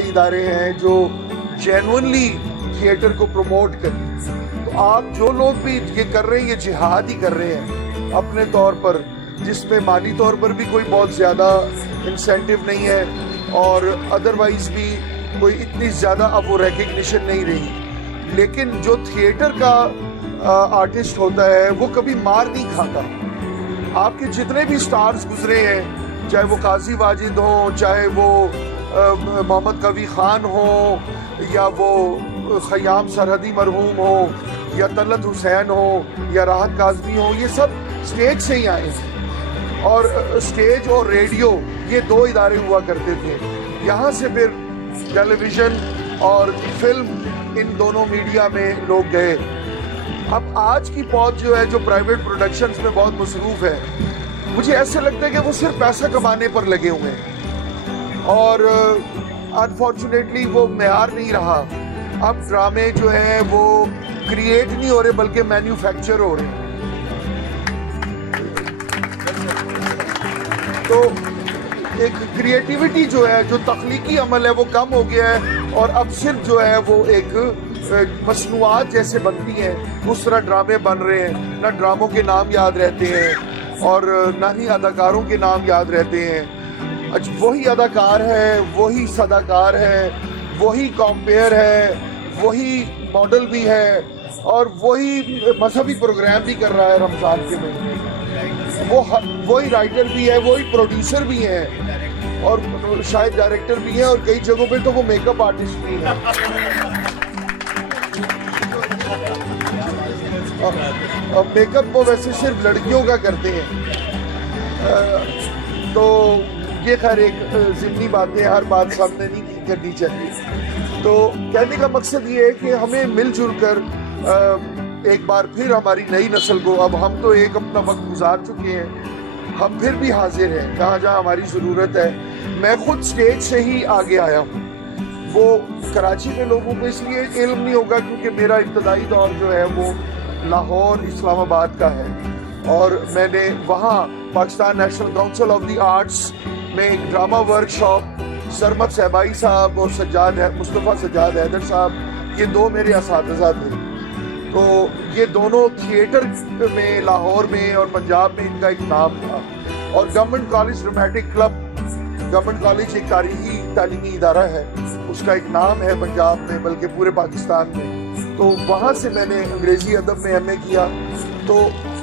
इदारे हैं जो जेन्युइनली थिएटर को प्रमोट करें। तो आप जो लोग भी ये कर रहे हैं, ये जिहाद ही कर रहे हैं अपने तौर पर, जिसमें माली तौर पर भी कोई बहुत ज़्यादा इंसेंटिव नहीं है और अदरवाइज भी कोई इतनी ज़्यादा अब वो रिकग्निशन नहीं रही। लेकिन जो थिएटर का आर्टिस्ट होता है वो कभी मार नहीं खाता। आपके जितने भी स्टार्स गुजरे हैं, चाहे वो काजी वाजिद हो, चाहे वो मोहम्मद कवी खान हो, या वो खयाम सरहदी मरहूम हो, या तलत हुसैन हो, या राहत काजमी हो, ये सब स्टेज से ही आए हैं। और स्टेज और रेडियो ये दो इदारे हुआ करते थे। यहाँ से फिर टेलीविज़न और फिल्म, इन दोनों मीडिया में लोग गए। अब आज की पौध जो है, जो प्राइवेट प्रोडक्शंस में बहुत मसरूफ़ है, मुझे ऐसे लगता है कि वो सिर्फ पैसा कमाने पर लगे हुए हैं और अनफॉर्चुनेटली वो मेयार नहीं रहा। अब ड्रामे जो हैं वो क्रिएट नहीं हो रहे बल्कि मैन्युफैक्चर हो रहे हैं। तो एक क्रिएटिविटी जो है, जो तख्लीकी अमल है, वो कम हो गया है और अब सिर्फ जो है वो एक मसनूआत जैसे बनती हैं उस तरह ड्रामे बन रहे हैं। ना ड्रामों के नाम याद रहते हैं और ना ही अदाकारों के नाम याद रहते हैं। वही अदाकार है, वही सदाकार है, वही कॉम्पेयर है, वही मॉडल भी है और वही मजहबी प्रोग्राम भी कर रहा है रमज़ान के महीने। वही राइटर भी है, वही प्रोड्यूसर भी है और शायद डायरेक्टर भी है और कई जगहों पे तो वो मेकअप आर्टिस्ट भी है। और मेकअप वो वैसे सिर्फ लड़कियों का करते हैं। तो ये खैर एक ज़िम्नी बातें, हर बात सामने नहीं करनी चाहिए। तो कहने का मकसद ये है कि हमें मिलजुल कर एक बार फिर हमारी नई नस्ल को, अब हम तो एक अपना वक्त गुजार चुके हैं, हम फिर भी हाजिर हैं जहाँ जहाँ हमारी ज़रूरत है। मैं खुद स्टेज से ही आगे आया हूँ। वो कराची के लोगों को इसलिए इल्म नहीं होगा क्योंकि मेरा इब्तदाई दौर जो है वो लाहौर, इस्लामाबाद का है और मैंने वहाँ Pakistan national council of the arts में एक ड्रामा वर्कशॉप, सरमद सहबाई साहब और मुस्तफ़ा सज्जाद हैदर साहब, ये दो मेरे असातिज़ा थे। तो ये दोनों थिएटर में लाहौर में और पंजाब में इनका एक नाम था। और government college dramatic club, government college एक तारीखी तालीमी इदारा है, उसका एक नाम है पंजाब में बल्कि पूरे पाकिस्तान में। तो वहाँ से मैंने अंग्रेज़ी अदब में एमए किया। तो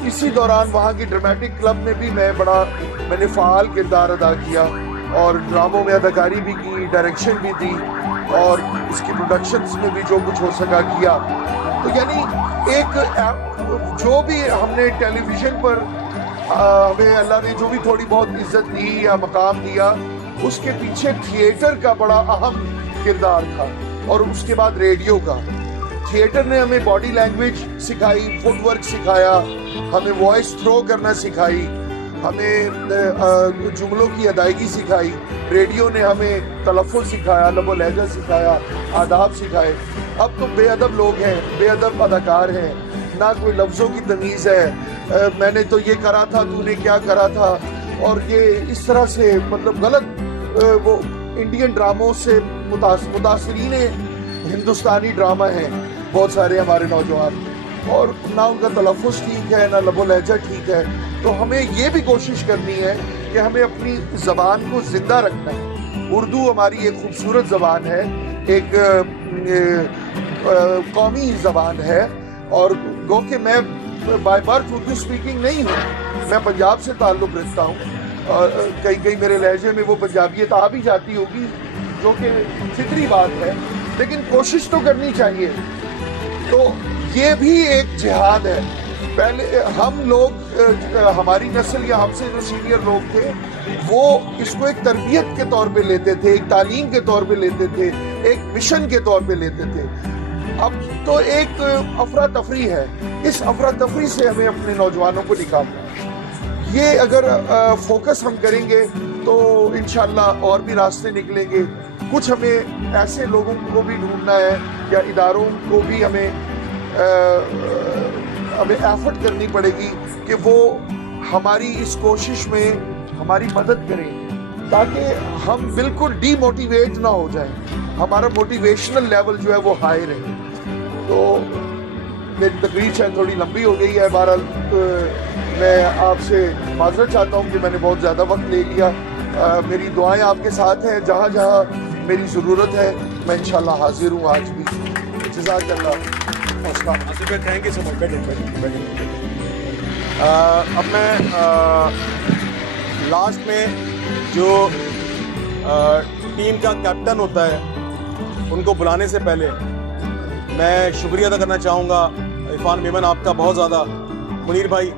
इसी दौरान वहाँ की ड्रामेटिक क्लब में भी मैंने फ़ाल किरदार अदा किया और ड्रामों में अदाकारी भी की, डायरेक्शन भी दी और इसकी प्रोडक्शंस में भी जो कुछ हो सका किया। तो यानी एक जो भी हमने टेलीविज़न पर हमें अल्लाह ने जो भी थोड़ी बहुत इज्जत दी या मकाम दिया, उसके पीछे थिएटर का बड़ा अहम किरदार था। और उसके बाद रेडियो का, थिएटर ने हमें बॉडी लैंग्वेज सिखाई, फुटवर्क सिखाया, हमें वॉइस थ्रो करना सिखाई, हमें जुमलों की अदायगी सिखाई। रेडियो ने हमें तलफ़्फ़ुज़ सिखाया, लबो लहजा सिखाया, आदाब सिखाए। अब तो बेअदब लोग हैं, बेअदब अदाकार हैं, ना कोई लफ्ज़ों की तमीज़ है। मैंने तो ये करा था, तूने क्या करा था, और ये इस तरह से मतलब गलत वो इंडियन ड्रामों से मुतासरीन हिंदुस्तानी ड्रामा हैं बहुत सारे हमारे नौजवान, और ना उनका तलफ़्फ़ुज़ ठीक है, ना लबो लहजा ठीक है। तो हमें ये भी कोशिश करनी है कि हमें अपनी ज़बान को ज़िंदा रखना है। उर्दू हमारी एक खूबसूरत ज़बान है, एक कौमी ज़बान है और गो कि मैं बाय बर्थ उर्दू स्पीकिंग नहीं हूँ, मैं पंजाब से ताल्लुक़ रखता हूँ और कई मेरे लहजे में वो पंजाबियत आ भी जाती होगी जो कि फितरी बात है, लेकिन कोशिश तो करनी चाहिए। तो ये भी एक जिहाद है। पहले हम लोग, हमारी नस्ल या हमसे जो सीनियर लोग थे, वो इसको एक तरबियत के तौर पे लेते थे, एक तालीम के तौर पे लेते थे, एक मिशन के तौर पे लेते थे। अब तो एक अफरा तफरी है, इस अफरा तफरी से हमें अपने नौजवानों को निकालना है। ये अगर फोकस हम करेंगे तो इंशाअल्लाह और भी रास्ते निकलेंगे। कुछ हमें ऐसे लोगों को भी ढूंढना है या इदारों को भी हमें एफर्ट करनी पड़ेगी कि वो हमारी इस कोशिश में हमारी मदद करें ताकि हम बिल्कुल डीमोटिवेट ना हो जाएं, हमारा मोटिवेशनल लेवल जो है वो हाई रहे। तो मेरी तकरीर शायद थोड़ी लंबी हो गई है। बहरहाल मैं आपसे माजरत चाहता हूँ कि मैंने बहुत ज़्यादा वक्त ले लिया। मेरी दुआएं आपके साथ हैं, जहाँ जहाँ मेरी ज़रूरत है मैं इंशाल्लाह हाजिर हूँ आज भी। जज़ाकल्लाह। Thank you so much. अब मैं लास्ट में जो टीम का कैप्टन होता है उनको बुलाने से पहले मैं शुक्रिया अदा करना चाहूँगा। इरफान मेमन आपका बहुत ज़्यादा, मुनीर भाई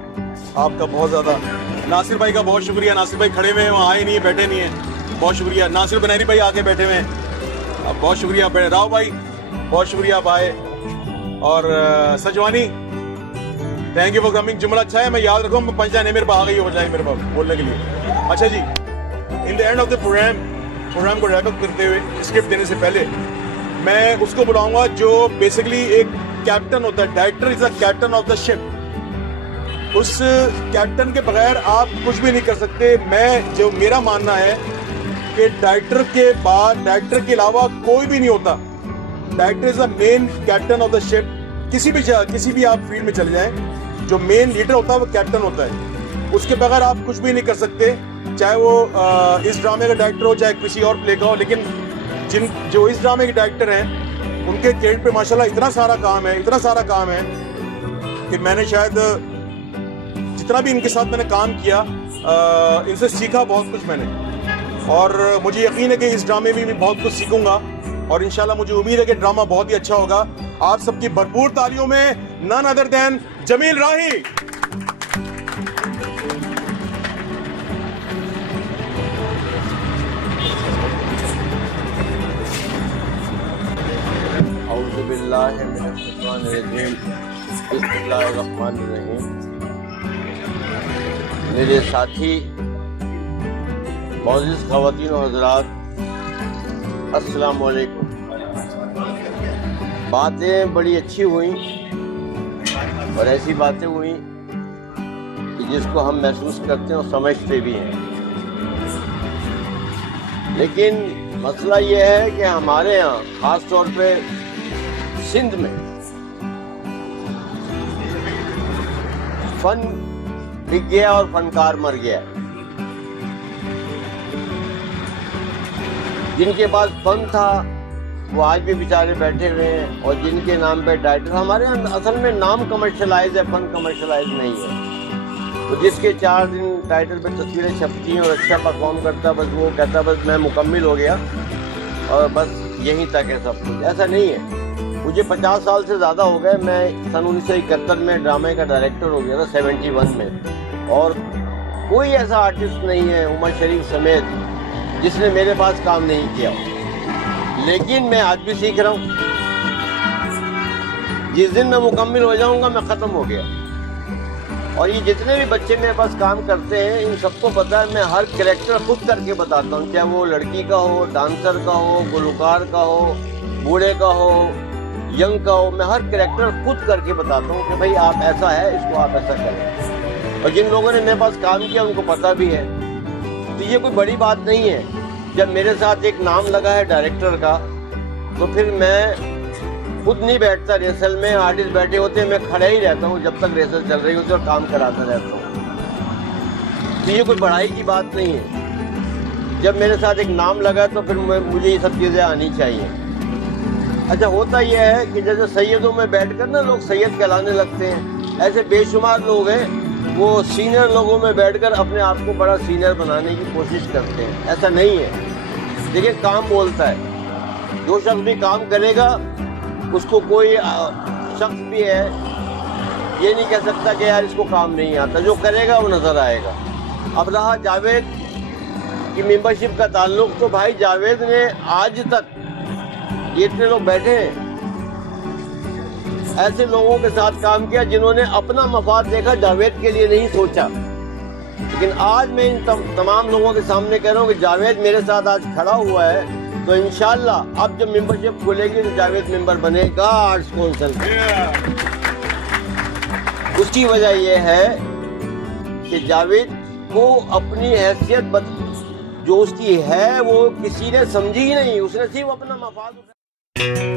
आपका बहुत ज़्यादा, नासिर भाई का बहुत शुक्रिया। नासिर भाई खड़े हुए हैं, वहाँ आए नहीं है, बैठे नहीं हैं, बहुत शुक्रिया। नासिर बनैरी भाई आके बैठे हुए हैं, बहुत शुक्रिया। राव भाई बहुत शुक्रिया आप आए। और Sajwani thank you for coming. जुमला अच्छा है, मैं याद रखूँ, पंच लाइनें मेरे पास आ गई हो जाए मेरे पास बोलने के लिए। अच्छा जी, in the end of the programme को रैप अप करते हुए स्क्रिप्ट देने से पहले मैं उसको बुलाऊंगा जो बेसिकली एक कैप्टन होता है। Director is the captain of the ship. उस कैप्टन के बगैर आप कुछ भी नहीं कर सकते। जो मेरा मानना है कि डायरेक्टर के बाद, डायरेक्टर के अलावा कोई भी नहीं होता। Director is the main captain of the ship. किसी भी आप फील्ड में चले जाएं, जो मेन लीडर होता है वो कैप्टन होता है। उसके बगैर आप कुछ भी नहीं कर सकते, चाहे वो इस ड्रामे का डायरेक्टर हो चाहे किसी और प्ले का हो। लेकिन जो इस ड्रामे के डायरेक्टर हैं उनके क्रेडिट पे माशाल्लाह इतना सारा काम है कि मैंने शायद जितना भी इनके साथ मैंने काम किया, इनसे सीखा बहुत कुछ मैंने। और मुझे यकीन है कि इस ड्रामे में भी बहुत कुछ सीखूंगा और इंशाल्लाह मुझे उम्मीद है कि ड्रामा बहुत ही अच्छा होगा। आप सबकी भरपूर तालियों में नन अदर देन जमील राही। मेरे साथी मौजूद ख़वातीन और हज़रात, अस्सलाम वालेकुम। बातें बड़ी अच्छी हुई और ऐसी बातें हुई कि जिसको हम महसूस करते हैं और समझते भी हैं। लेकिन मसला ये है कि हमारे यहाँ ख़ास तौर पे सिंध में फन बिक गया और फनकार मर गया। जिनके पास फन था वो आज भी बेचारे बैठे हुए हैं और जिनके नाम पे डायरेक्टर, हमारे यहाँ असल में नाम कमर्शलाइज है, फन कमर्शलाइज नहीं है। तो जिसके 4 दिन टाइटल पे तस्वीरें छपती हैं और अच्छा परफॉर्म करता है, बस वो कहता है बस मैं मुकम्मिल हो गया और बस यहीं तक है सब कुछ। ऐसा नहीं है। मुझे 50 साल से ज़्यादा हो गए। मैं सन 1971 में ड्रामे का डायरेक्टर हो गया था, 71 में। और कोई ऐसा आर्टिस्ट नहीं है उमर शरीफ समेत जिसने मेरे पास काम नहीं किया। लेकिन मैं आज भी सीख रहा हूँ। जिस दिन मैं मुकम्मिल हो जाऊँगा मैं ख़त्म हो गया। और ये जितने भी बच्चे मेरे पास काम करते हैं इन सबको पता है, मैं हर कैरेक्टर खुद करके बताता हूँ, चाहे वो लड़की का हो, डांसर का हो, गुलकार का हो, बूढ़े का हो, यंग का हो। मैं हर कैरेक्टर खुद करके बताता हूँ कि भाई आप ऐसा है, इसको आप ऐसा करें। और जिन लोगों ने मेरे पास काम किया उनको पता भी है। तो ये कोई बड़ी बात नहीं है। जब मेरे साथ एक नाम लगा है डायरेक्टर का तो फिर मैं खुद नहीं बैठता रिहर्सल में। आर्टिस्ट बैठे होते हैं, मैं खड़ा ही रहता हूँ जब तक रिहर्सल चल रही होती है और काम कराता रहता हूँ। तो ये कोई बड़ाई की बात नहीं है। जब मेरे साथ एक नाम लगा तो फिर मुझे ये सब चीज़ें आनी चाहिए। अच्छा, होता यह है कि जैसे सैयदों में बैठकर ना लोग सैयद कहलाने लगते हैं, ऐसे बेशुमार लोग हैं वो सीनियर लोगों में बैठकर अपने आप को बड़ा सीनियर बनाने की कोशिश करते हैं। ऐसा नहीं है। देखिए, काम बोलता है। जो शख्स भी काम करेगा उसको कोई शख्स भी है ये नहीं कह सकता कि यार इसको काम नहीं आता। जो करेगा वो नज़र आएगा। अब रहा जावेद की मेंबरशिप का ताल्लुक, तो भाई जावेद ने आज तक ये इतने लोग बैठे हैं ऐसे लोगों के साथ काम किया जिन्होंने अपना मफाद देखा, जावेद के लिए नहीं सोचा। लेकिन आज मैं इन तमाम लोगों के सामने कह रहा हूँ कि जावेद मेरे साथ आज खड़ा हुआ है, तो इंशाल्लाह अब जब मेंबरशिप खुलेगी तो जावेद मेंबर बनेगा आर्ट्स काउंसिल। उसकी वजह यह है कि जावेद को अपनी हैसियत जो उसकी है वो किसी ने समझी ही नहीं, उसने सिर्फ अपना मफाद